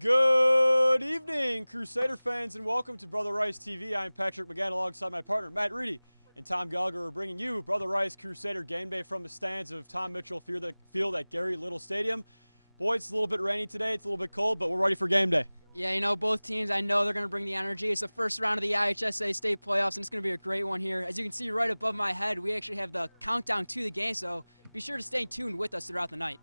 Good evening, Crusader fans, and welcome to Brother Rice TV. I'm Patrick McGann alongside my partner, Matt Reedy, and Tom Gallagher. We're bringing you Brother Rice Crusader Game Day from the stands of Tom Mitchell Field at Gary Little Stadium. Boy, it's a little bit rainy today. It's a little bit cold, but we're ready for game day. Yeah, you know, both teams, I know they're going to bring the energy. It's the first round of the IHSA state playoffs, and it's going to be a great one here. As you can see right above my head, we actually have the countdown to the game, so be sure to stay tuned with us throughout the night.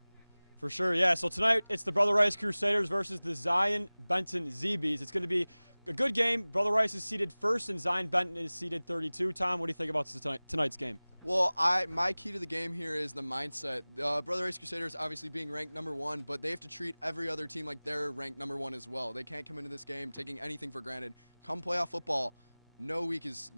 For sure, yeah. So tonight, it's the Brother Rice Crusaders versus the Zion-Benton ZBs. It's going to be a good game. Brother Rice is seated first, and Zion-Benton is seated 32. Tom, what do you think about tonight's game? Well, my key to the game here is the mindset. Brother Rice Crusaders obviously being ranked #1, but they have to treat every other team like they're ranked #1 as well. They can't come into this game taking anything for granted. Come playoff football, no week is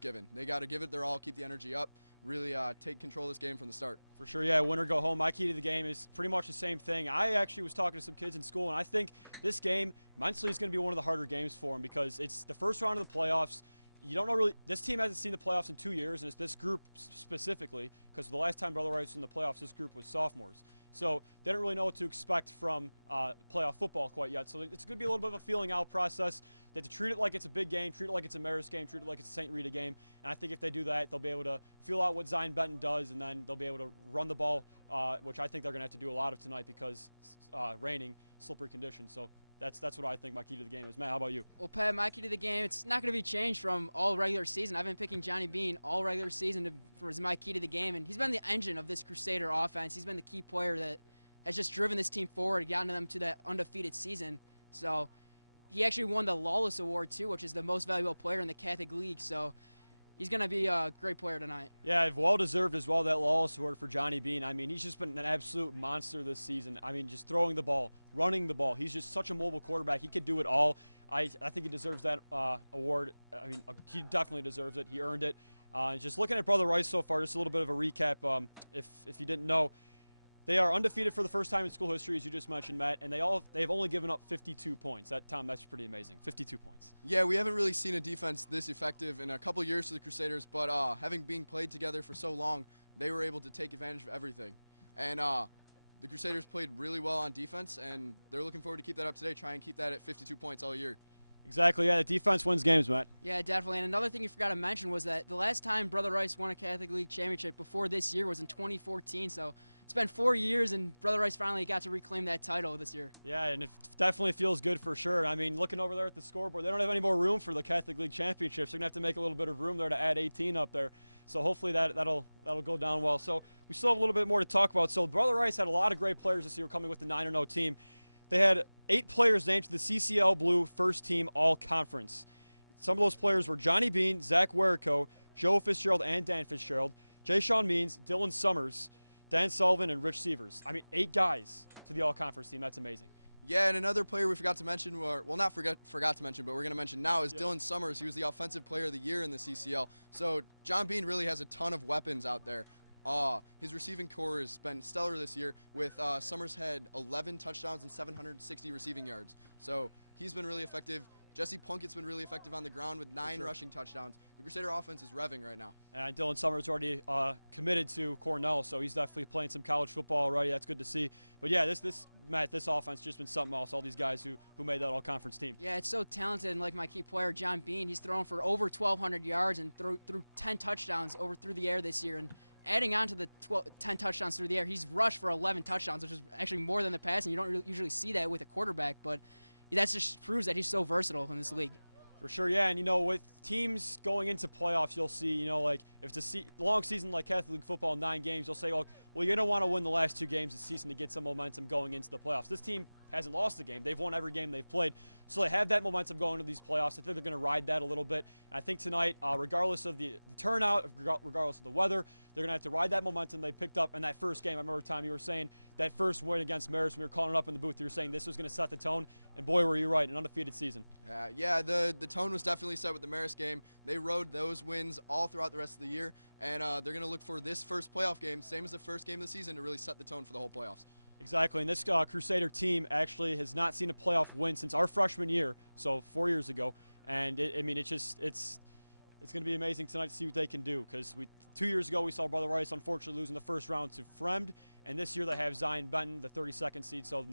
given. They got to give it their all, keep the energy up, really take control of this game from the start. For sure, yeah, win or go home. My key to the game is pretty much the same thing. I actually was talking to some kids in school, and I think this game mentally is going to be one of the harder games for them because it's the first round of the playoffs. You don't know really, this team hasn't seen the playoffs in 2 years, and it's this group specifically, because the last time Brother Rice was in the playoffs, this group was sophomores. So they don't really know what to expect from playoff football quite yet. So it's going to be a little bit of a feeling out process. They have to treat it like it's a big game, treat it like it's a Marist game, treat it like it's a St. Rita game. And I think if they do that, they'll be able to feel out what Zion-Benton does, and then they'll be able to run the ball, which I think they're going to have to do a lot of tonight because raining, slippery conditions. So that's what I think my key to the game is. Matt, how about you? Well, Pat, my key to the game, it's not going to be changed from all regular season. I've been picking Johnny Bean all regular season for my key to the game, and he's been the engine of this Crusader offense. He's been the key player that has just driven this team forward, gotten them to that undefeated season. So he actually won the Lawless Award, too, which is the most valuable player in the Catholic League. So he's going to be a great player tonight. Yeah, well-deserved as well, that Lawless Award for Johnny Bean. I mean, he's just been an absolute monster this season. I mean, just throwing the ball, running the ball. He's just such a mobile quarterback. He could do it all. I think he deserves that award. I mean, he definitely deserves it. He earned it. Just looking at Brother Rice so far, just a little bit of a recap. If you didn't know, they are undefeated for the first time in school history, as you just mentioned, Matt, and they've only given up 52 points. Tom, that's pretty amazing. 52 points. Yeah, we haven't really seen a defense this effective in a couple years for the Crusaders, but having been played together for so long, they were able to take advantage of everything. And the Crusaders played really well on defense, and they're looking forward to keep that up today, try and keep that at 52 points all year. Exactly, yeah, the defense wins games, Matt. Yeah, definitely. And another thing you forgot to mention was that the last time Brother Rice won a Catholic League championship before this year was in 2014, so it's been 4 years, and Brother Rice finally got to reclaim that title this year. Yeah, and it definitely feels good for sure. I mean, looking over there at the scoreboard, they don't have any more room for the Catholic League championships. They're going to have to make a little bit of room there to add 18 up there. So hopefully that'll go down well. So we still have a little bit more to talk about. So Brother Rice had a lot of great players this year coming with the 9-0 team. They had 8 players named to the CCL Blue First Team All-Conference. Some of those players were Johnny Bean, Zach Werico, Joe Fitzgerald and Dan Fitzgerald, Jay Sean Means, Dylan Summers, Dan Sullivan, and Rich Sievers. I mean, 8 guys to the All-Conference team. That's amazing. Yeah, and another player we forgot to mention, not forgot to mention, but we're going to mention now is Dylan Summers. He was the Offensive Player of the Year in the CCL. So John Bean really has a ton of weapons out there. His receiving core has been stellar this year with Summers had 11 touchdowns and 760 receiving yards. So he's been really effective. Jesse Plunkett's been really effective on the ground with 9 rushing touchdowns. The Crusader offense is revving right now. And Dylan Summers already committed to Cornell, so he's definitely playing some college football already. That's good to see. But yeah, Matt, this offense just been something else. All these guys who made that all-conference team. Yeah, it's so talented, and like my key player, John Bean, he's thrown for over 1,200 yards and threw 10 touchdowns through the air this year. And adding on to the 10 touchdowns through the air, he's rushed for 11 touchdowns, which is actually more than the pass, and you don't usually see that with a quarterback, but that just proves that he's so versatile in this league. For sure, yeah, and with teams going into playoffs, you'll see, like if it's a long season like Catholic League football, 9 games, you'll say, well, you're going to want to win the last 2 games of the season to get some momentum going into the playoffs. This team hasn't lost a game. They've won every game they've played. So they have that momentum going into these playoffs. I think they're going to ride that a little bit. And I think tonight, regardless of the turnout, regardless of the weather, they're going to have to ride that momentum they picked up in that first game. I remember, Tom, you were saying that first win against Marist, when we were calling it up in the booth, you were saying this was going to set the tone. And boy, were you right, an undefeated season. Yeah, the tone was definitely set with the Marist game. They rode those wins all throughout the rest of the year, and they're going to look for this first playoff game, same as the first game of the season, to really set the tone for the whole playoffs. Exactly, and this Crusader team actually has not seen a playoff win since our freshman year, so 4 years ago. And it's going to be amazing tonight to see what they can do, because 2 years ago we saw Brother Rice unfortunately losing the first round to Fremd, and this year they have Zion-Benton, the 32nd seed. So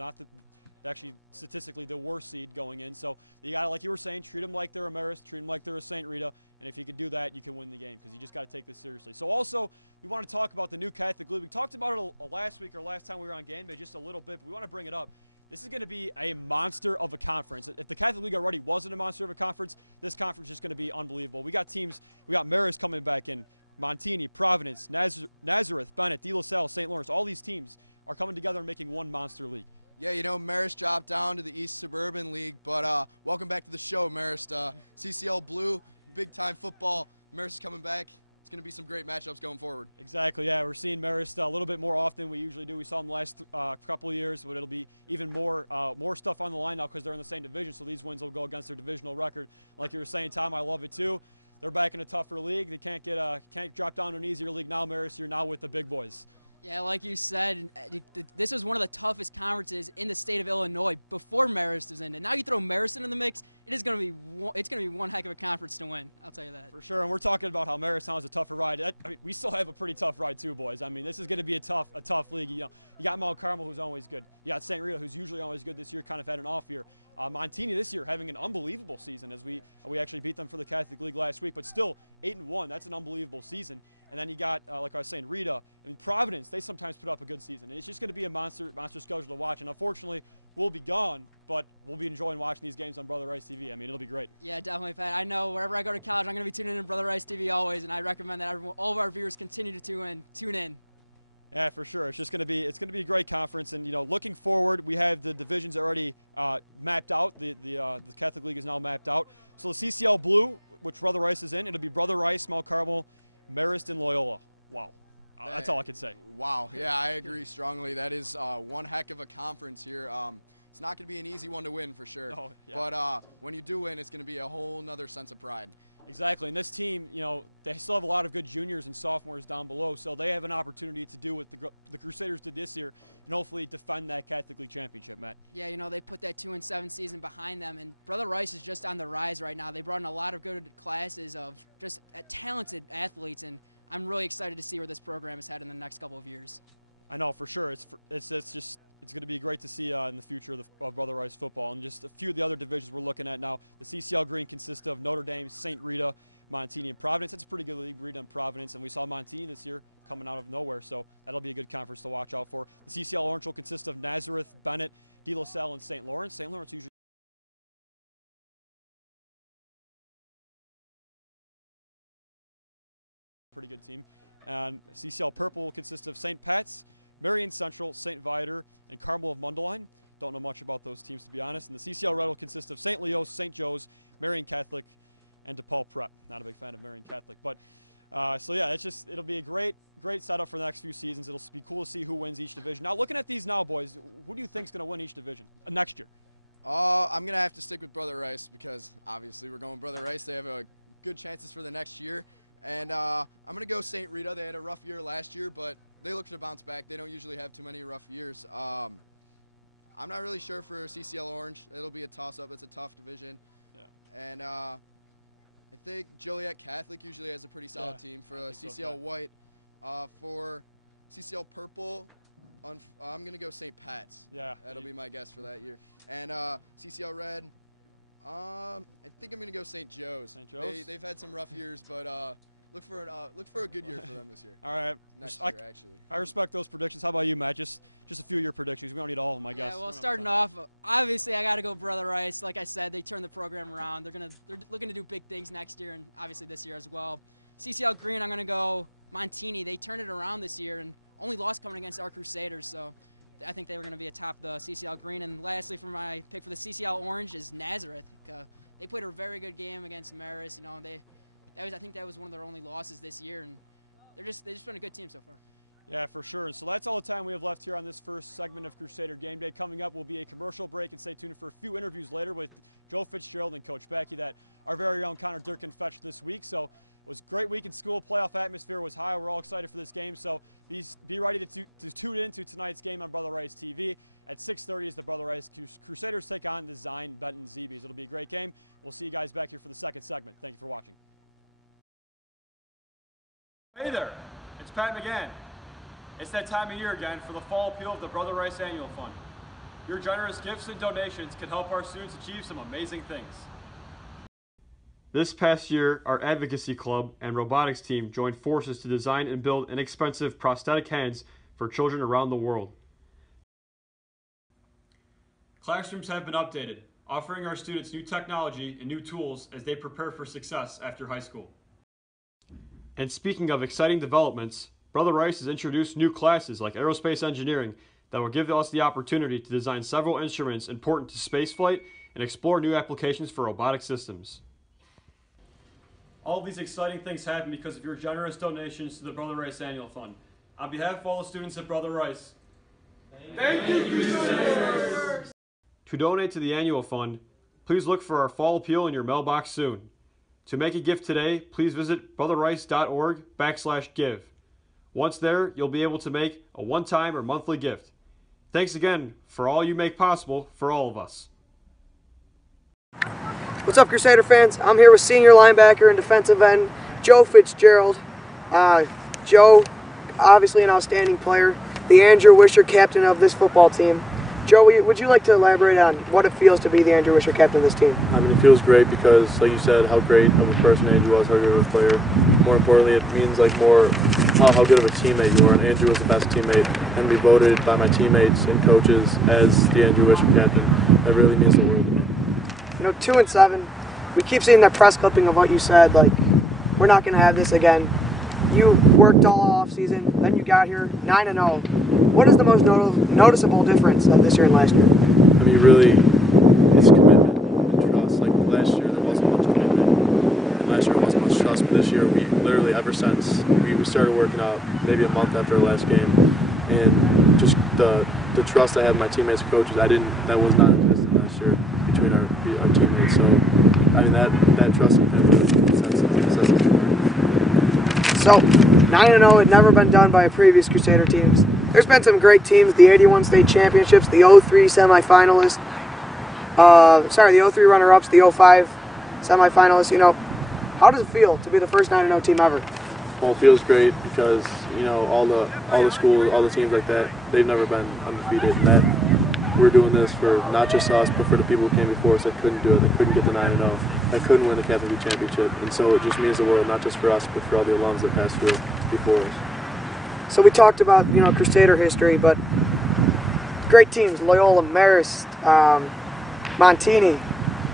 actually statistically the worst seed going in. So you got to, like you were saying, treat them like they're a Marist, treat them like they're a St. Rita, and if you can do that, you can win the game because you just got to take this seriously. So also, we want to talk about the new Catholic League. We talked about it last week or last time we were on Game Day just a little bit, but we want to bring it up. This is going to be a monster of a conference. If the Catholic League already wasn't a monster of a conference, this conference is going to be unbelievable. We got teams, we got Marist coming back in, Montini, Providence, Nazareth, Bennett, De La Salle, St. Lawrence. All these teams are coming together and making one monster league. Yeah, you know, Marist dropped down to the East Suburban League, but welcome back to the show, Marist. CCL Blue, big-time football. Marist is coming back. It's going to be some great matchups going forward. Exactly, yeah. We're seeing Marist a little bit more often than we usually do. We saw them the last couple of years, but it'll be even more stuff on the line now because they're in the same division, so these wins will go against their divisional record. Like you were saying, Tom, I love it too. They're back in a tougher league. They can't drop down to an easier league now, Marist. You're now with the big boys. Yeah, like you said, this was one of the toughest conferences in the state of Illinois before Marist was in, and now you throw Marist into the mix. It's going to be one heck of a conference to win. I'll tell you that for sure. And we're talking about how Marist has a tougher ride. I mean, we still have a pretty tough ride too, boys. I mean, this is going to be a tough league. You know, you got Mount Carmel, who's always good. You got St. Rita, who's usually always good. This year, kind of had an off year. Montini this year having an unbelievable season as we actually beat them for the Catholic League last week, but still 8-1. That's an unbelievable season. And then you got, like I was saying, Rita. I mean, Providence, they sometimes put up a good season. And it's just going to be a monster schedule to watch. And unfortunately, we'll be gone, but we'll be enjoying watching these games on Brother Rice TV. I mean, it'll be great. Yeah, definitely, Pat. I know wherever I go to college, I'm going to be tuning in to Brother Rice TV always, and I recommend that all of our viewers continue to tune in. Yeah, for sure. It's going to be a great conference, and looking forward, we have the divisions already mapped out. The Catholic League is now mapped out. So the CCL Blue, which Brother Rice is in, it'll be Brother Rice, Mount Carmel, Marist, and Loyola. Wow, that's all I can say. Wow, yeah, I agree strongly. That is one heck of a conference here. It's not going to be an easy one to win for sure, but when you do win, it's going to be a whole nother sense of pride. Exactly, and this team, they still have a lot of good juniors and sophomores down below, so they have an opportunity to do what the Crusaders did this year and hopefully defend that Catholic League championship, Matt. Yeah, they put that 2-7 season behind them, and Brother Rice is just on the rise right now. They brought in a lot of good classes of just talented athletes, and I'm really excited to see where this program is headed in the next couple of years. I know, for sure. It's going to be great to see in the future of Brother Rice football. And just a few of the other divisions we're looking at now. The CCL Green consists of Notre Dame, St. Rita, Montini, and Providence. That's a pretty good league, Rita and Providence. And we saw Montini this year coming out of nowhere, so that'll be a good conference to watch out for. The CCL Orange will consist of Nazareth, Bennett, De La Salle, and St. Lawrence. St. Lawrence usually a pretty good team. And CCL Purple will consist of St. Pat's, Marion Central, St. Viator, and Carmel of Mundelein. Don't know much about those teams, to be honest. And the CCL Red will consist of St. Leo's, St. Joe's, Marion Catholic, and DePaul Prep. Not a big fan of Marion Catholic. But, so yeah, it'll be a great setup for the next few seasons. It'll be cool to see who wins each division. Now, looking at these now, boys, who do you think is going to win each division next year? I'm going to have to stick with Brother Rice because, obviously, we're going Brother Rice. They have good chances for the next year. And I'm going to go St. Rita. They had a rough year last year, but they look to bounce back. They don't usually have too many rough years. I'm not really sure for CCL Orange. It'll be a toss-up. It's a tough division. Yeah. And I think Joliet Catholic usually has a pretty solid team. For CCL White, for CCL Purple, I'm going to go St. Pat's. Yeah. That'll be my guess for that year. And CCL Red, I think I'm going to go St. Joe's. St. Joe's? They've had some rough years, but look for a good year for them this year. All right. Next year, actually. I respect those predictions. How about you, Matt? Just a few of your predictions. We don't need all of them, I guess. Yeah, well, starting off, obviously I got to go Brother Rice. Like I said, they turned the program around. They're looking to do big things next year and obviously this year as well. CCL Green, I'm going to go Montini. They turned it around this year and only lost coming against our Crusaders, so I think they were going to be atop the CCL Green. And lastly, for my pick for the CCL Orange is Nazareth. They played a very good game against Marist. I think that was one of their only losses this year, and they've just been a good team so far. Yeah, for sure. And so that's all the time we have left here on this first segment of Crusader Game Day. Coming up will be a commercial break, and stay tuned for a few interviews later with Joe Fitzgerald and Coach Becky that our very own Connor Durkin fetched this week. So it was a great week in school. Playoff atmosphere was high. We're all excited for this game. So be ready to tune in to tonight's game on Brother Rice TV. At 6:30 as the Brother Rice Crusaders take on the Zion-Benton Zeebies. It'll be a great game. We'll see you guys back here for the second segment. Thank you for watching. Hey there, it's Pat McGann. It's that time of year again for the fall appeal of the Brother Rice Annual Fund. Your generous gifts and donations can help our students achieve some amazing things. This past year, our advocacy club and robotics team joined forces to design and build inexpensive prosthetic hands for children around the world. Classrooms have been updated, offering our students new technology and new tools as they prepare for success after high school. And speaking of exciting developments, Brother Rice has introduced new classes like aerospace engineering that will give us the opportunity to design several instruments important to spaceflight and explore new applications for robotic systems. All of these exciting things happen because of your generous donations to the Brother Rice Annual Fund. On behalf of all the students at Brother Rice, thank you, Crusaders! To donate to the Annual Fund, please look for our fall appeal in your mailbox soon. To make a gift today, please visit brotherrice.org/give. Once there, you'll be able to make a one-time or monthly gift. Thanks again for all you make possible for all of us. What's up, Crusader fans? I'm here with senior linebacker and defensive end Joe Fitzgerald. Joe, obviously an outstanding player, the Andrew Wisher captain of this football team. Joe, would you like to elaborate on what it feels to be the Andrew Wisher captain of this team? I mean, it feels great because, like you said, how great of a person Andrew was, how good of a player. More importantly, it means more how good of a teammate you are. And Andrew was the best teammate, and be voted by my teammates and coaches as the Andrew Wisher captain. That really means the world to me. 2-7. We keep seeing that press clipping of what you said, we're not going to have this again. You worked all off season, then you got here 9-0. What is the most noticeable difference of this year and last year? I mean, really, it's commitment and trust. Last year, there wasn't much commitment, and last year, there wasn't much trust. But this year, we literally, ever since we started working out, maybe a month after our last game, and just the trust I have in my teammates and coaches, that was not existent last year between our teammates. So, I mean, that trust and really sets it. So, 9-0 had never been done by previous Crusader teams. There's been some great teams, the 81 state championships, the 03 semifinalists, the 03 runner-ups, the 05 semifinalists. How does it feel to be the first 9-0 team ever? Well, it feels great because, all the schools, all the teams like that, they've never been undefeated, and that we're doing this for not just us, but for the people who came before us that couldn't do it, that couldn't get the 9-0, that couldn't win the Catholic League Championship. And so it just means the world, not just for us, but for all the alums that passed through before us. So we talked about, Crusader history, but great teams, Loyola, Marist, Montini,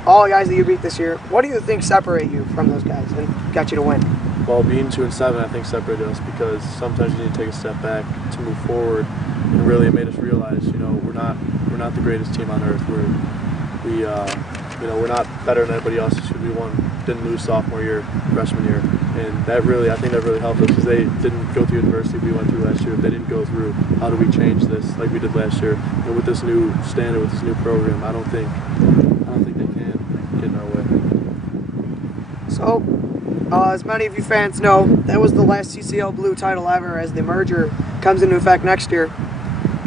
all the guys that you beat this year. What do you think separate you from those guys and got you to win? Well, being 2-7, I think separated us because sometimes you need to take a step back to move forward, and really it made us realize, we're not the greatest team on earth. We're not better than everybody else. We didn't lose sophomore year, freshman year, and I think that really helped us because they didn't go through adversity we went through last year. They didn't go through how do we change this like we did last year. And with this new standard, with this new program, I don't think they can get in our way. So, as many of you fans know, that was the last CCL Blue title ever as the merger comes into effect next year.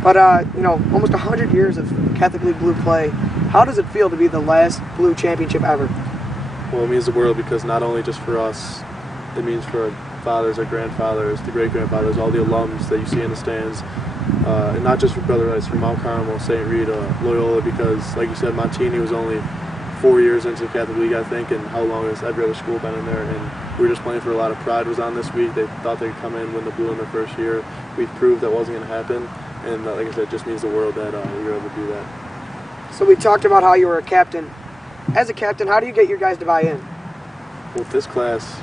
But, almost 100 years of Catholic League Blue play. How does it feel to be the last Blue championship ever? Well, it means the world because not only just for us, it means for our fathers, our grandfathers, the great-grandfathers, all the alums that you see in the stands, and not just for Brother Rice, for Mount Carmel, St. Rita, Loyola, because, like you said, Montini was only 4 years into the Catholic League, I think, and how long has every other school been in there? And we were just playing for a lot of pride was on this week. They thought they could come in, win the Blue in their first year. We proved that wasn't going to happen, and like I said, it just means the world that we were able to do that. So we talked about how you were a captain. As a captain, how do you get your guys to buy in? With this class,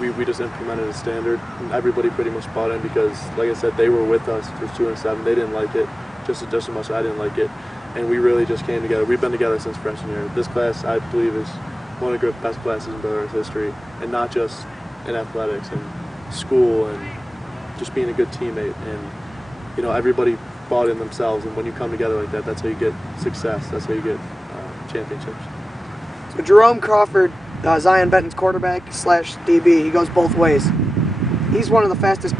we just implemented a standard, and everybody pretty much bought in because, like I said, they were with us for 2-7. They didn't like it, just as much as I didn't like it, and we really just came together. We've been together since freshman year. This class, I believe, is one of the best classes in Brother Rice history, and not just in athletics and school and just being a good teammate. And everybody bought in themselves, and when you come together like that, that's how you get success. That's how you get championships. So Jerome Crawford, Zion-Benton's quarterback / DB, he goes both ways. He's one of the fastest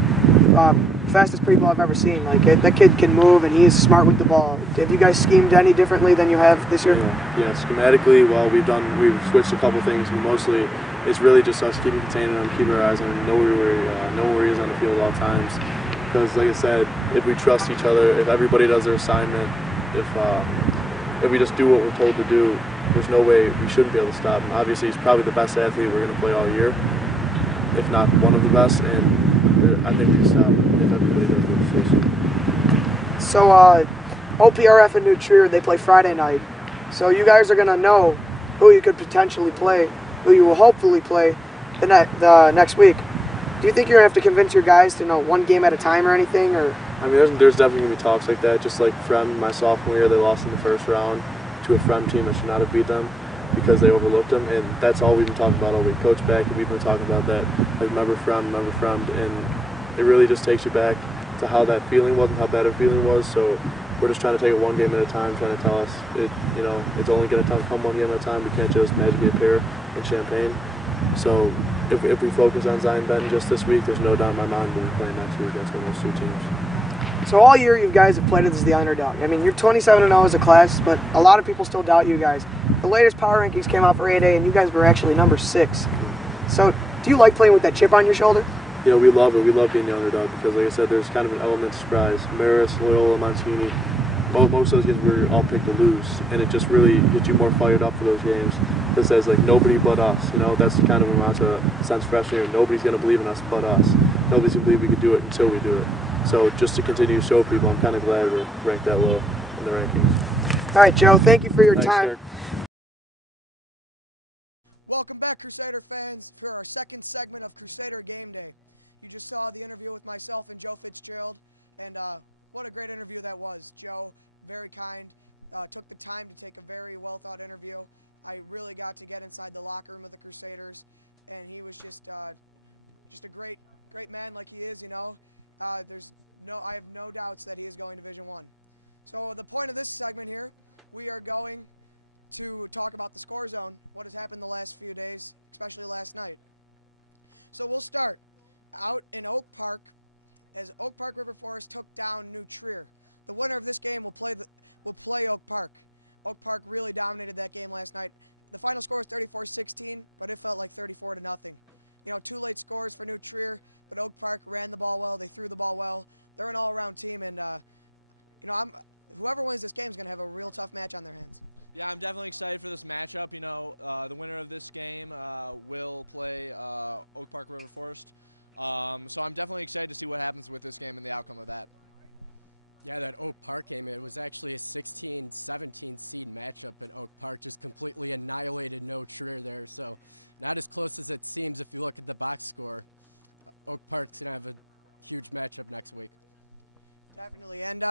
people I've ever seen. That kid can move, and he's smart with the ball. Have you guys schemed any differently than you have this year? Yeah, schematically, well, we've switched a couple things, but mostly it's really just us keeping containing him, keeping our eyes on him, know where he is on the field at all times. Because, like I said, if we trust each other, if everybody does their assignment, if we just do what we're told to do, there's no way we shouldn't be able to stop him. Obviously, he's probably the best athlete we're going to play all year, if not one of the best, and I think we can stop him if everybody does what we're supposed to. So OPRF and New Trier, they play Friday night. So you guys are going to know who you could potentially play, who you will hopefully play the next week. Do you think you're going to have to convince your guys to know one game at a time or anything? Or I mean, there's definitely going to be talks like that. Just like Frem, my sophomore year, they lost in the first round to a Frem team that should not have beat them because they overlooked them, and that's all we've been talking about all week. Coach Beck, we've been talking about that. Like, remember Frem, and it really just takes you back to how that feeling was and how bad a feeling was. So we're just trying to take it one game at a time, trying to tell us it's only going to come one game at a time. We can't just magically appear in Champaign. So if we focus on Zion-Benton just this week, there's no doubt in my mind we'll be playing next week against one of those two teams. So all year you guys have played as the underdog. I mean, you're 27-0 as a class, but a lot of people still doubt you guys. The latest power rankings came out for 8A, and you guys were actually number 6. So do you like playing with that chip on your shoulder? You know, we love it. We love being the underdog because, like I said, there's kind of an element of surprise. Marist, Loyola, Monsignori, most of those games we were all picked to lose, and it just really gets you more fired up for those games. That says, like, nobody but us. You know, that's kind of a mantra since freshman year. Nobody's going to believe in us but us. Nobody's going to believe we could do it until we do it. So just to continue to show people, I'm kind of glad we're ranked that low in the rankings. All right, Joe, thank you for your Thanks, time. Derek. Welcome back, Crusader fans, for our second segment of Crusader Game Day. You just saw the interview with myself and Joe Fitzgerald, and what a great interview that was. Joe, very kind, took the time to take a very well-thought interview. I really got to get inside the locker room of the Crusaders, and he was just a great man like he is, you know. I have no doubts that he is going to Division I. So the point of this segment here, we are going to talk about the score zone, what has happened the last few days, especially last night. So we'll start out in Oak Park as Oak Park River Forest took down New Trier. The winner of this game will play Oak Park. Oak Park really dominated that game last night. The final score was 34-16, but it felt like 34-0. You know, 2 late scores for New Trier, but Oak Park ran the ball well. They threw the ball well. They're an all-around team, and whoever wins this game is going to have a real tough match on their hands. Yeah, I'm definitely excited for this matchup. You know, the winner of this game will play Oak Park River Forest. So I'm definitely excited to see what happens with this game and the outcome of that. Yeah, that Oak Park game, it was actually a 16-17 seed matchup, and Oak Park just completely annihilated No Trier there. So not as close as it seems if you look at the box score. Oak Park's going to have a huge matchup next week. Definitely. And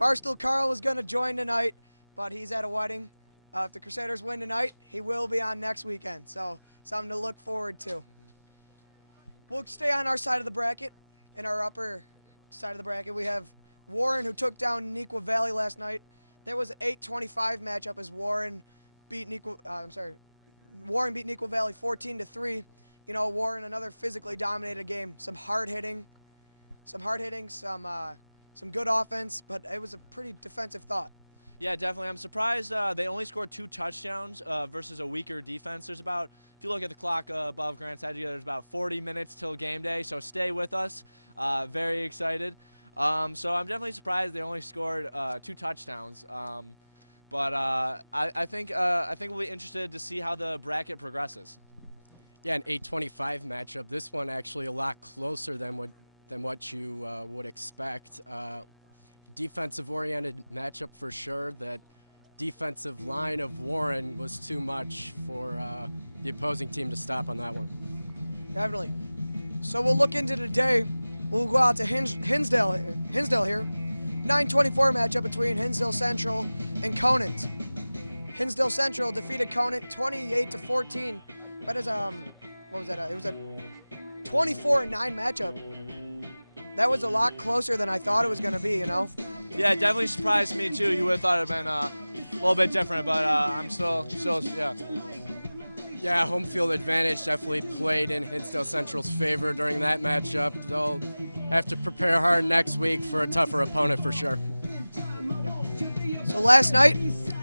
Barstool Carl was going to join tonight, but he's at a wedding. If the Crusaders win tonight, he will be on next weekend. So something to look forward to. We'll stay on our side of the bracket. In our upper side of the bracket, we have Warren, who took down Neuqua Valley last night. There was an 8-25 matchup as Warren beat Neuqua Valley 14-3. You know, Warren, another physically dominated game. Some hard hitting, some good offense, but it was a pretty defensive thought. Yeah, definitely. I'm surprised they only scored 2 touchdowns versus a weaker defense. There's about, if you look at the clock above Grant's head, there's about 40 minutes till game day, so stay with us. Very excited. So I'm definitely surprised they only scored 2 touchdowns. But I think we'll be interested to see how the bracket progresses. Yeah, an 8-25 matchup. This one actually a lot closer than what you would expect. Defensive-oriented matchup for sure. That defensive line of Warren was too much for the opposing team to stop on that one. Definitely. So we'll look into today. We'll go out to Hinsdale here. 9-24 matchup between Hinsdale Central and Conant. Hinsdale Central defeated Conant 28-14. That is what was that? It was a 24-9 matchup. That was a lot closer than I thought it was going to be, you know? Yeah, it definitely surprised me too. You would have thought it would have been a little bit different, but I'm still, yeah. Yeah, home field advantage definitely played in Hinsdale Central's favor during that matchup. They'll have to prepare hard next week for a tougher opponent for sure. So last night,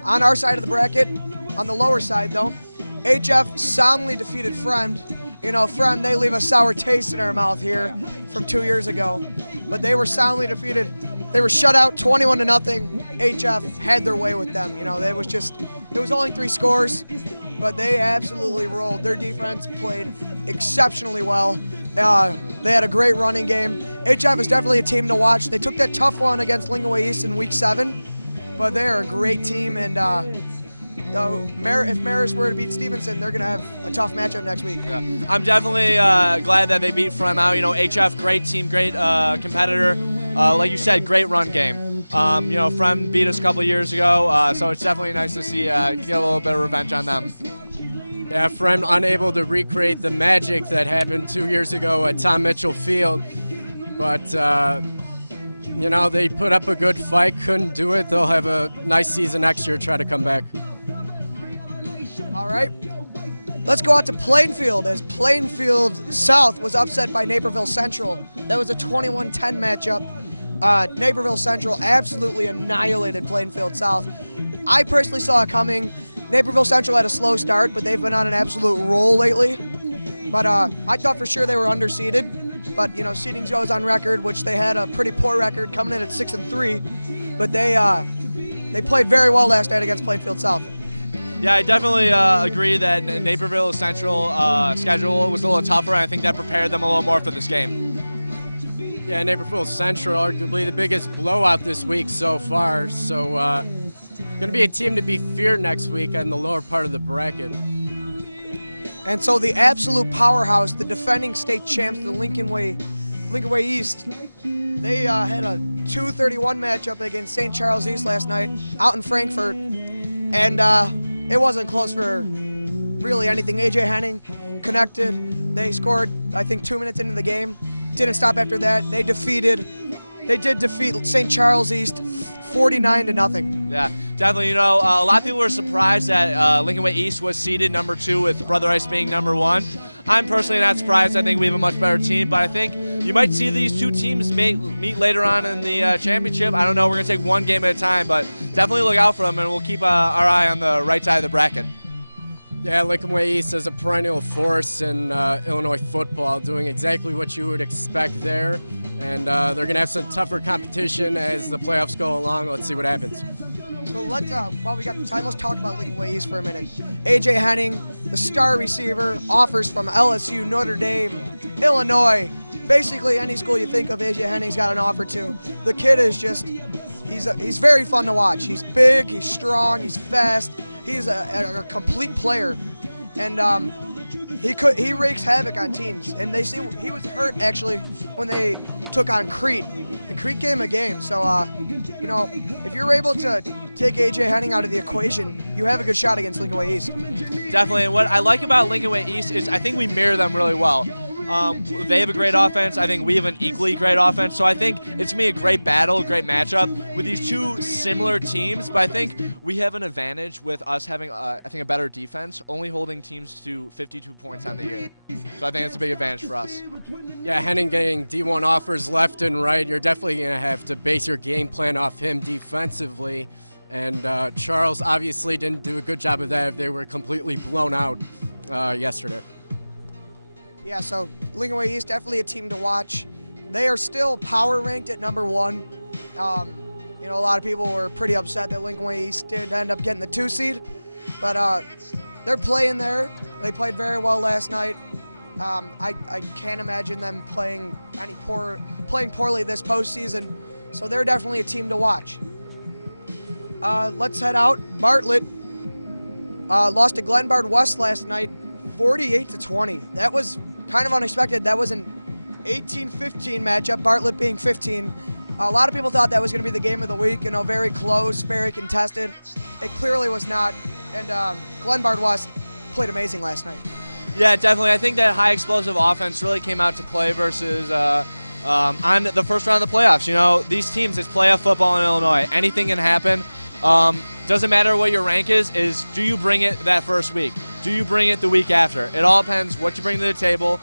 on our side of the bracket, on the lower side though, HF soundly defeated Friend. You know, Friend, they leave a sour taste in our mouth here from 2 years ago. But they were soundly defeated. They were shut out 21-0 HF had their way with them. You know, it was only 3 scores, but they absolutely rolled. Their defense played exceptionally well. They had a great running game. HF is definitely a team to watch. They took that tough one against Lincoln Way East in Week 7, but they are a great team. And if Marist were to beat Stevenson, they're going to have a tough matchup next week. Yeah. I'm definitely glad that they beat Frem out. You know, HF, great team, great competitor. Like you said, great run game. You know, Frem beat us a couple years ago, so it's definitely nice to see get a little bit of revenge on them. Yeah, Frem unable to recreate the magic that happened 2 years ago at Tom Mitchell Field. But, you know, they put up a good fight, couldn't do it. They'll have a nice season next year, try to come back. All right. Let's go out to Plainfield, as Plainfield South was upset by Naperville Central. That was a 21-10 matchup. Naperville Central absolutely annihilated Plainfield South. I personally saw it coming. Naperville Central had a slow start, but they've been on an absolute roll lately. But I thought for sure they were underseeded. But, you know, seedings goes on record, which they had a pretty poor record coming in at 6-3. But they played very well last night against Plainfield South. Yeah, I definitely agree that Naperville Central schedule was a little tougher. I think that prepared them a little more for this game. Yeah, Naperville Central, arguably the biggest blowout this week so far. So, going to be a team to be feared next week in the lower part of the bracket. And so the absolute powerhouse, the defending state champs, the Lincoln Way East, they had a 2:31 matchup against St. Charles East last night out in Frankfort. And it wasn't close for really anything. A.J. Henning connected. They scored, I think, 2 minutes into the game. Didn't stop after that. They did defeat St. Charles East 49-0. Yeah, definitely. You know, a lot of people were surprised that Lincoln Way East was seeded number 2 with Brother Rice being number 1. I'm personally not surprised. I think we have a much better team, but I think you might see these two teams meet later on in the championship. I don't know. We're going to take one game at a time, but definitely look out for them, and we'll keep our eye on the right side of the bracket. Yeah, Lincoln Way East is a perennial force in Illinois football, doing exactly what you would expect there. And they're going to have some tougher competition as the playoffs go along. Let's see what happens. So let's, while we got the time, let's talk about Lincoln Way East for a minute. A.J. Henning, the star receiver, offers from LSU, Notre Dame, Illinois. Basically, any school you think of, A.J. Henning's got an offer to. The kid is just, he's very fun to watch. He's big, he's strong, he's fast. He's a complete player. And he wreaks havoc on teams. And they see he was hurt, actually, when they took on Crete. And Crete gave him a game. So, you know, if you're able to take A.J. Henning out of the equation, you have a good shot against Lincoln Way East. Definitely. And what I like about Lincoln Way East is I think we mirror them really well. They have a great offense. I think we have an equally great offense. So I think it's going to be a great battle, a great matchup with these two similar teams. But I think we have an advantage with us having, I think, a better defense, only holding teams to 52 points on the year. So I think it's a big advantage for us. Yeah, Henning getting D1 offers left and right. You're definitely going to have to base your game plan off him defensively. And Charles obviously didn't do a good job of that. They were completely blown out yesterday. Yeah, so Lincoln Way East, definitely a team to watch. They are still power ranked at number 1. You know, a lot of people were pretty upset that Lincoln Way East did end up getting the 2 seed. But they're playing there. They played very well last night. I can't imagine them playing poorly this postseason. So they're definitely a team to watch. Let's head out. Bartlett lost to Glenbard West last night, 48-20. That was kind of unexpected. That was an 18-15 matchup, Bartlett being 15. A lot of people thought that was going to be the game of the week, you know, very close, very contested. It clearly was not, and Glenbard West played amazing last night. Yeah, definitely. I think that high explosive offense really came out to play versus on the first round of the playoffs. You know, these teams, it's playoff football in Illinois. Anything can happen. Doesn't matter what your rank is do you bring it that first week? Do you bring it the week after? It all depends what you bring to the table,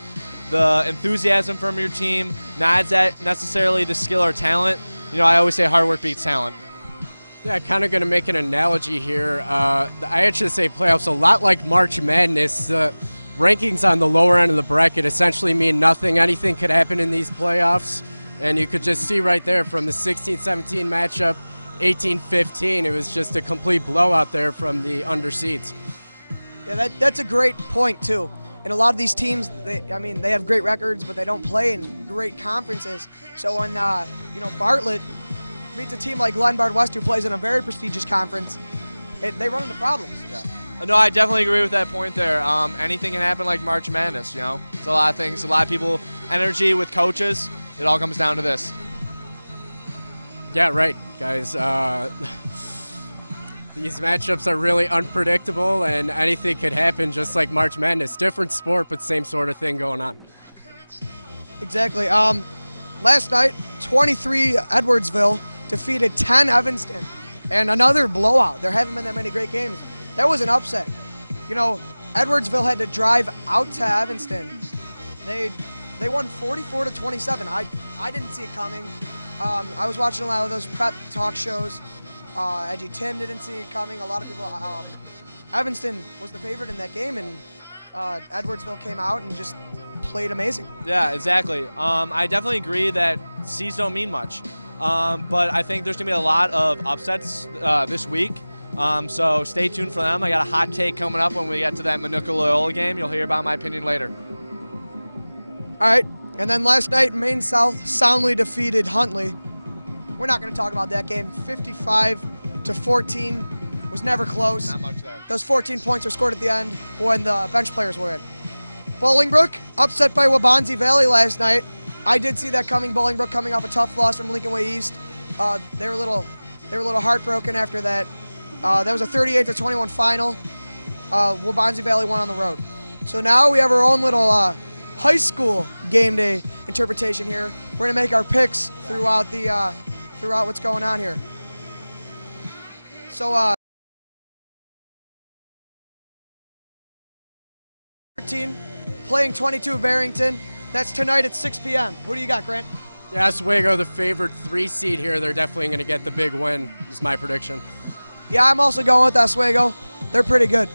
the enthusiasm from your team, not necessarily the skill or talent. You know, I always say hard work beats talent. Yeah, kind of going to make an analogy here. The IHSA playoffs, a lot like March Madness. The rankings on the lower end of the bracket essentially mean nothing. Anything could happen in these playoffs. And you could just see right there from the 16-17 matchup, 18-15. It was just a complete blowout there from the underseeds. Yeah, that's a great point too. And a lot of these teams, they have great records, but they don't play in great conferences. So when Bartlett meets a team like Glenbard West, who plays in a very prestigious conference, they run into problems. Yeah. No, I definitely agree with that point there. Anything can happen like March Madness, It's a lot of things, a lot of people, energy with coaches. It all comes down to this. Yeah, right, guys. These matchups are really unpredictable, and anything could happen just like March Madness. Different sport, but same sort of thing going on. Exactly. Last night, 23 Edwardsville defeated 10 Evanston, and another blowout. There haven't been that many great games. That was an upset. Edwardsville had to drive out to Evanston. They won 44-27. I didn't see it coming. I was watching a lot of those prep talk shows. Edgy Tim didn't see it coming. A lot of people. Evanston was the favorite in that game, and Edwardsville came out and just played amazing. Yeah, exactly. I definitely agree that seeds don't mean much, but I think there's going to be a lot of upsets this week. So stay tuned for them. I got a hot take coming up when we get to that Minooka-Loyola game. You'll hear about my opinion later. All right. And then last night, Maine South soundly defeated Huntley. We're not going to talk about that game. 55-14 was never close. Not much there. Those 14 points were scored at the end when the bench players were in. Bolingbrook upset by Waubonsie Valley last night. I did see that coming. Bolingbrook coming off a tough loss from Lincoln Way East. They were a little heartbroken after that. That was a 38-21 final. Waubonsie Valley won on the road. So now we have our own little high school game day interpretation here. We're gonna make our picks throughout what's going on here. So 13 playing 22 Barrington. That's tonight at 6 p.m. Who do you got, Grant? Yeah, Oswego, the favored 3 seed here. They're definitely going to get the big win, is my prediction. Yeah, I'm also going with Oswego. They're pretty good.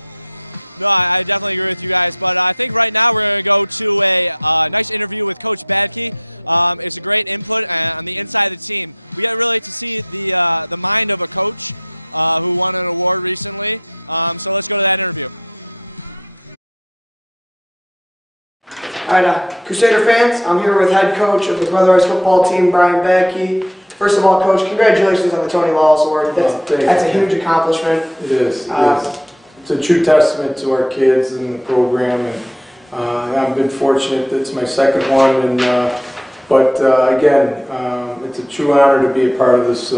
No, I definitely agree with you guys, but I think right now we're going to go to a nice interview with Coach Badke. It's a great input on the inside of the team. We get really to see the mind of a coach who won an award recently. So let's go to that interview. All right, Crusader fans, I'm here with head coach of the Brother Rice football team, Brian Badke. First of all, Coach, congratulations on the Tony Lawless Award. That's a huge accomplishment. It is. It's a true testament to our kids and the program, and I've been fortunate. It's my second one, and again, it's a true honor to be a part of this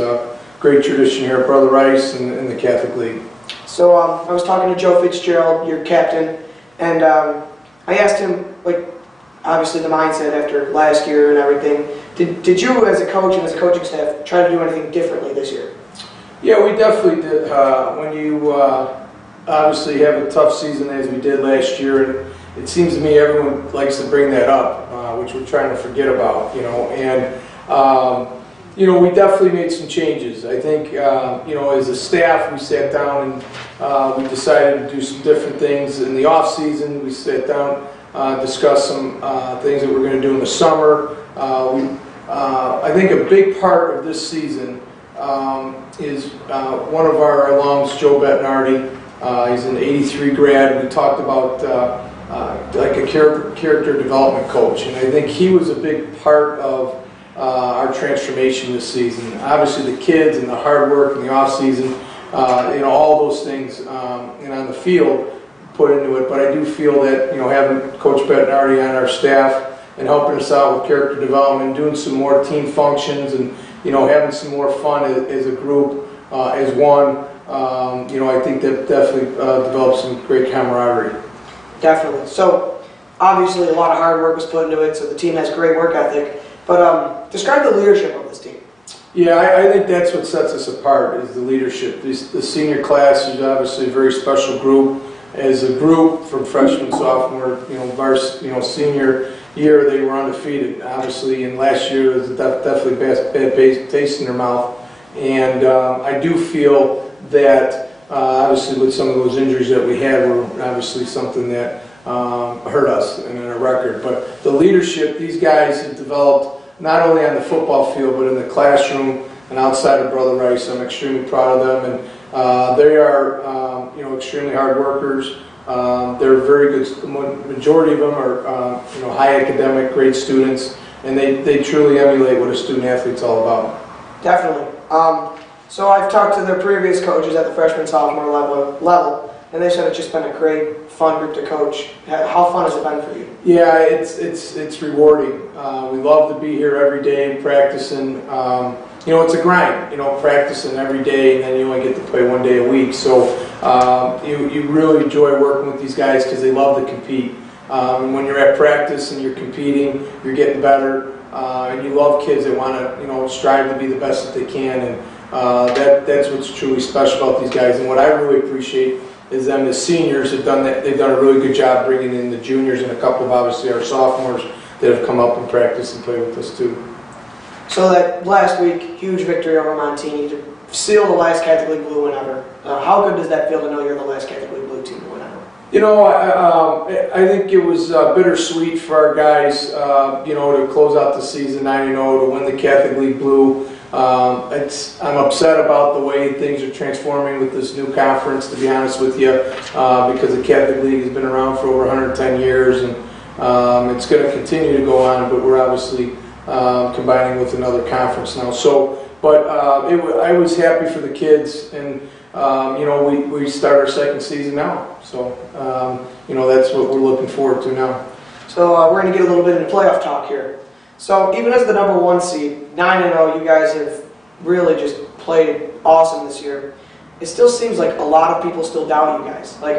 great tradition here at Brother Rice and the Catholic League. So I was talking to Joe Fitzgerald, your captain, and I asked him, obviously the mindset after last year and everything. Did you, as a coach and as a coaching staff, try to do anything differently this year? Yeah, we definitely did. When you obviously have a tough season as we did last year, and it seems to me everyone likes to bring that up, which we're trying to forget about, we definitely made some changes. I think, as a staff, we sat down and we decided to do some different things in the off season. We sat down, discussed some things that we're going to do in the summer. I think a big part of this season is one of our alums, Joe Bettinardi. He's an '83 grad. We talked about like a character development coach, and I think he was a big part of our transformation this season. Obviously, the kids and the hard work in the off season, all those things, and on the field put into it. But I do feel that having Coach Bettinardi on our staff and helping us out with character development, doing some more team functions, and having some more fun as a group, as one. I think that definitely developed some great camaraderie. Definitely. So, obviously, a lot of hard work was put into it, so the team has great work ethic. But describe the leadership of this team. Yeah, I think that's what sets us apart, is the leadership. The senior class is obviously a very special group. As a group, from freshman, sophomore, senior year, they were undefeated. Obviously, and last year was definitely bad taste in their mouth. And I do feel that obviously with some of those injuries that we had were obviously something that hurt us in our record. But the leadership, these guys have developed not only on the football field but in the classroom. and outside of Brother Rice, I'm extremely proud of them, and they are extremely hard workers. They're very good. The majority of them are high academic, great students, and they truly emulate what a student athlete's all about. Definitely. So I've talked to their previous coaches at the freshman sophomore level, and they said it's just been a great, fun group to coach. How fun has it been for you? Yeah, it's rewarding. We love to be here every day practicing. It's a grind. Practicing every day, and then you only get to play one day a week. So you really enjoy working with these guys because they love to compete. And when you're at practice and you're competing, you're getting better, and you love kids that want to strive to be the best that they can. And that's what's truly special about these guys. And what I really appreciate is them as seniors have done that. They've done a really good job bringing in the juniors and a couple of obviously our sophomores that have come up and practiced and played with us too. So that last week, huge victory over Montini to seal the last Catholic League Blue win ever. How good does that feel to know you're the last Catholic League Blue team to win ever? I think it was bittersweet for our guys, to close out the season 9-0, to win the Catholic League Blue. I'm upset about the way things are transforming with this new conference, to be honest with you, because the Catholic League has been around for over 110 years, and it's going to continue to go on, but we're obviously combining with another conference now. So, but I was happy for the kids, and we start our second season now. So, that's what we're looking forward to now. So we're going to get a little bit into playoff talk here. So even as the #1 seed, 9-0, you guys have really just played awesome this year. It still seems like a lot of people still doubt you guys. Like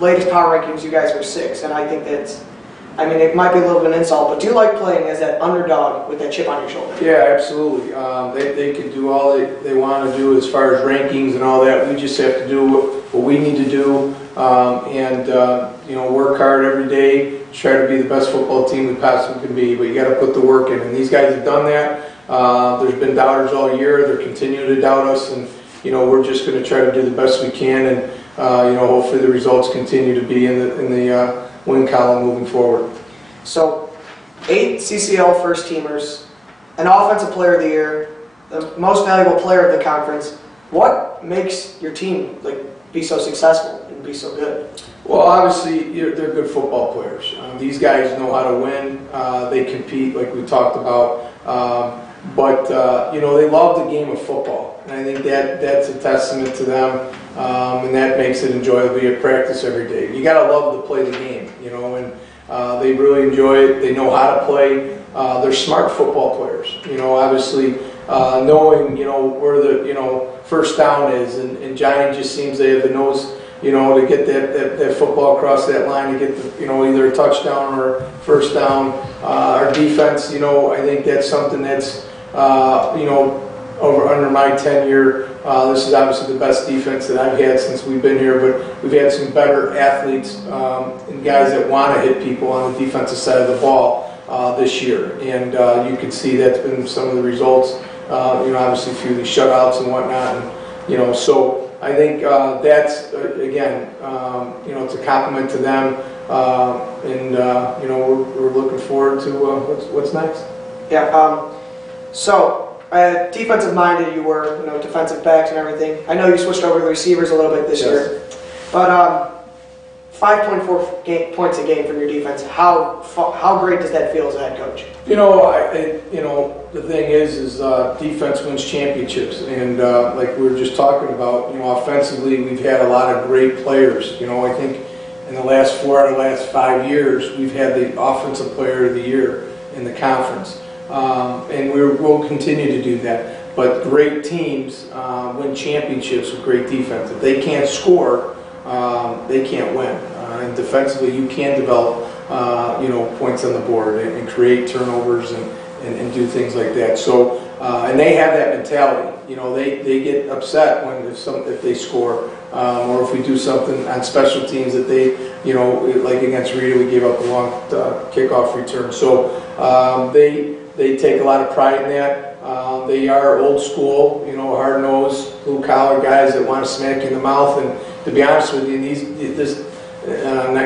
latest power rankings, you guys are 6, and I think it might be a little bit of an insult, but do you like playing as that underdog with that chip on your shoulder? Yeah, absolutely. They can do all they want to do as far as rankings and all that. We just have to do what we need to do, and work hard every day, try to be the best football team we possibly can be. But you got to put the work in, and these guys have done that. There's been doubters all year. They're continuing to doubt us, and we're just going to try to do the best we can, and hopefully the results continue to be in the win column moving forward. So, 8 CCL first-teamers, an Offensive Player of the Year, the most valuable player of the conference. What makes your team be so successful and be so good? Well, obviously, they're good football players. These guys know how to win. They compete, like we talked about. But they love the game of football. And I think that's a testament to them. And that makes it enjoyable at practice every day. You got to love to play the game, and they really enjoy it. They know how to play. They're smart football players. Obviously, knowing, where the, first down is. And Johnny just seems they have the nose, to get that football across that line to get, either a touchdown or first down. Our defense, I think that's something that's, under my tenure, this is obviously the best defense that I've had since we've been here, but we've had some better athletes and guys that want to hit people on the defensive side of the ball this year. And you can see that's been some of the results, obviously a few of these shutouts and whatnot. And, so I think that's, again, it's a compliment to them. We're looking forward to what's next. Yeah. Defensive-minded you were, defensive backs and everything. I know you switched over to the receivers a little bit this year, but 5.4 points a game from your defense. How great does that feel as a head coach? The thing is defense wins championships, and like we were just talking about, offensively we've had a lot of great players. I think in the last 4 out of the last 5 years we've had the Offensive Player of the Year in the conference. And we'll continue to do that. But great teams win championships with great defense. If they can't score, they can't win. And defensively, you can develop, points on the board and create turnovers and do things like that. So, and they have that mentality. They get upset if they score, or if we do something on special teams that they, like against Rita, we gave up a long kickoff return. So they take a lot of pride in that. They are old school, hard-nosed, blue-collar guys that want to smack you in the mouth. And to be honest with you,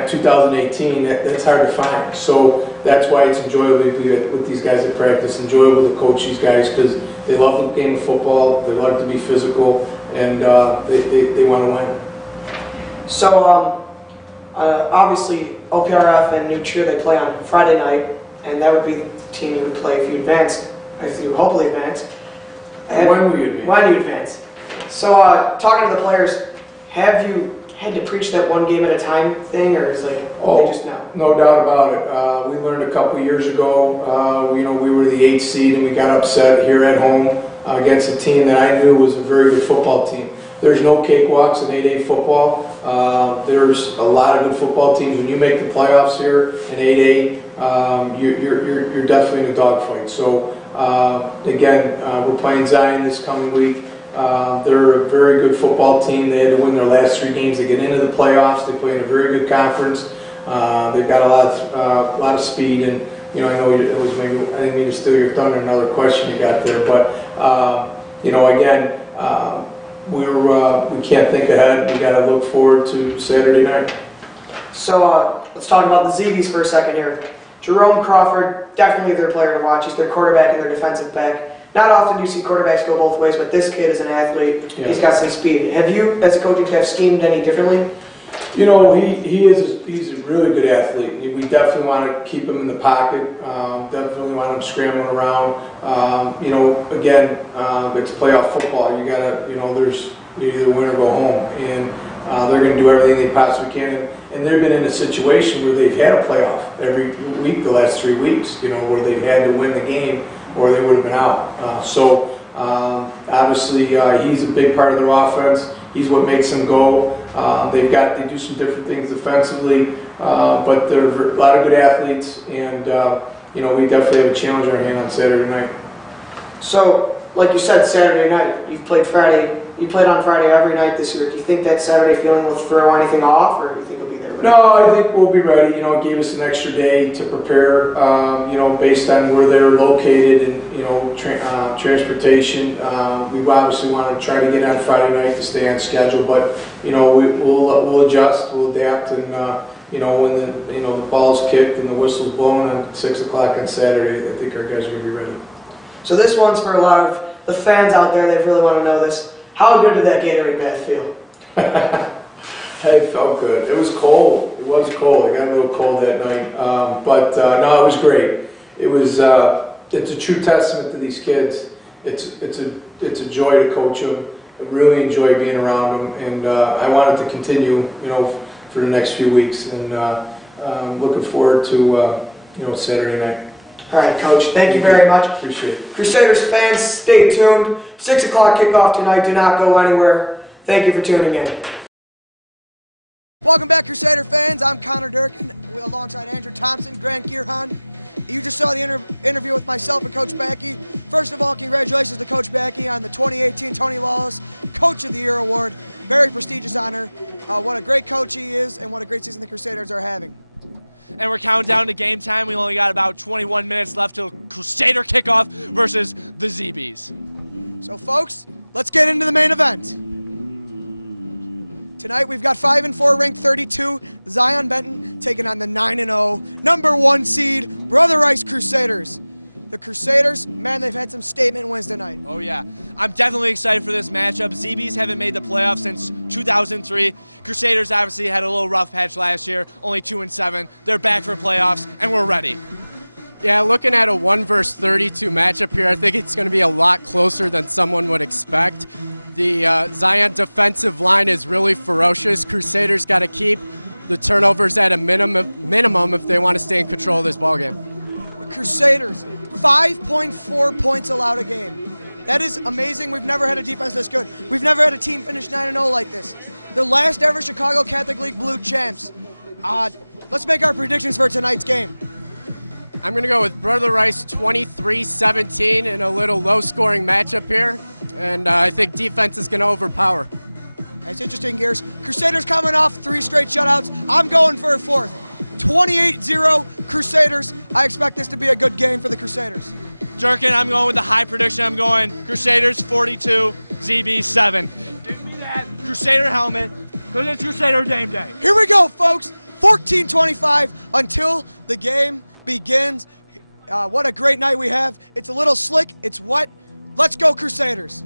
2018, that's hard to find. So that's why it's enjoyable to be with these guys at practice, enjoyable to coach these guys because they love the game of football, they love to be physical, and they want to win. So obviously OPRF and New Trier, they play on Friday night, and that would be the team you would play if you advanced, if you hopefully advance. And when will you advance? When you advance. So talking to the players, have you had to preach that one game at a time thing, or is like they just know? No doubt about it. We learned a couple years ago. We were the 8th seed, and we got upset here at home against a team that I knew was a very good football team. There's no cakewalks in 8A football. There's a lot of good football teams. When you make the playoffs here in 8A, you're definitely in a dogfight. So again, we're playing Zion this coming week. They're a very good football team. They had to win their last 3 games to get into the playoffs. They play in a very good conference. They've got a lot of speed, and I know it was maybe I didn't mean to steal your thunder. Another question you got there, but again, we can't think ahead. We got to look forward to Saturday night. So let's talk about the ZBs for a second here. Jerome Crawford, definitely their player to watch. He's their quarterback and their defensive back. Not often do you see quarterbacks go both ways, but this kid is an athlete. Yeah. He's got some speed. Have you, as a coaching staff, schemed any differently? He's a really good athlete. We definitely want to keep him in the pocket. Definitely want him scrambling around. Again, it's playoff football. You gotta, you either win or go home, and they're going to do everything they possibly can. And they've been in a situation where they've had a playoff every week the last 3 weeks. Where they've had to win the game, or they would have been out. Obviously, he's a big part of their offense. He's what makes them go. They do some different things defensively, but they're a lot of good athletes, and we definitely have a challenge on our hand on Saturday night. So, like you said, Saturday night. You've played Friday. You played on Friday every night this year. Do you think that Saturday feeling will throw anything off, or do you think you'll be there? No, I think we'll be ready. It gave us an extra day to prepare. Based on where they're located and transportation. We obviously want to try to get on Friday night to stay on schedule, but we'll adjust, we'll adapt, and when the ball's kicked and the whistle's blown at 6 o'clock on Saturday, I think our guys are going to be ready. So this one's for a lot of the fans out there that really want to know this. How good did that Gatorade bath feel? Hey, it felt good. It was cold. It was cold. It got a little cold that night, but no, it was great. It was. It's a true testament to these kids. It's a joy to coach them. I really enjoy being around them, and I want it to continue, for the next few weeks. And I'm looking forward to, Saturday night. All right, Coach. Thank you very much. Appreciate it. Crusaders fans, stay tuned. 6 o'clock kickoff tonight. Do not go anywhere. Thank you for tuning in. Welcome back, Crusader fans. I'm Connor Durkin, alongside Andrew Thompson, Grant Gearhan. You just saw the interview with myself and Coach Backey. First of all, congratulations to Coach Backey on the 2018 Tony Lawless Coach of the Year Award. Very prestigious honor. What a great coach he is, and what a great season the Crusaders are having. And we're counting down to game time. We only got about 21 minutes left till Crusader kickoff versus the ZBs. So, folks, let's get into the main event. Tonight we've got 5-4 ranked 32 Zion-Benton taking on the 9-0 number 1 seed Brother Rice Crusaders. The Crusaders, man, they've had some statement wins tonight. Oh yeah, I'm definitely excited for this matchup. ZBs haven't made the playoffs since 2003. Crusaders obviously had a little rough patch last year, only 2-7. They're back for playoffs, and we're ready. Yeah, looking at a 1 versus 32 matchup here, I think it's going to be a lot closer than someone would expect. The Zion defensive line is really ferocious. Crusaders got to keep the turnovers at a minimum if they want to stay in control of this ballgame. The Crusaders, 5.4 points allowed a game. That is amazing. We've never had a defense this good. We've never had a team finish 9-0 like this. The last ever Chicago Catholic League Blue champs. Let's make our predictions for tonight's game. I'm going to go with Brother Rice 23-17 in a little low-scoring matchup here. And I think defense is going to overpower. That's interesting, Gears. Crusaders coming off 3 straight shutouts. I'm going for a 4th. 28-0 Crusaders. I expect this to be a good game for the Crusaders. Durkin, I'm going with the high prediction. I'm going Crusaders 42, ZB 7. Give me that Crusader helmet, because it's Crusader game day. Here we go, folks. 14-25 until the game. begins. What a great night we have. It's a little slick. It's wet. Let's go Crusaders.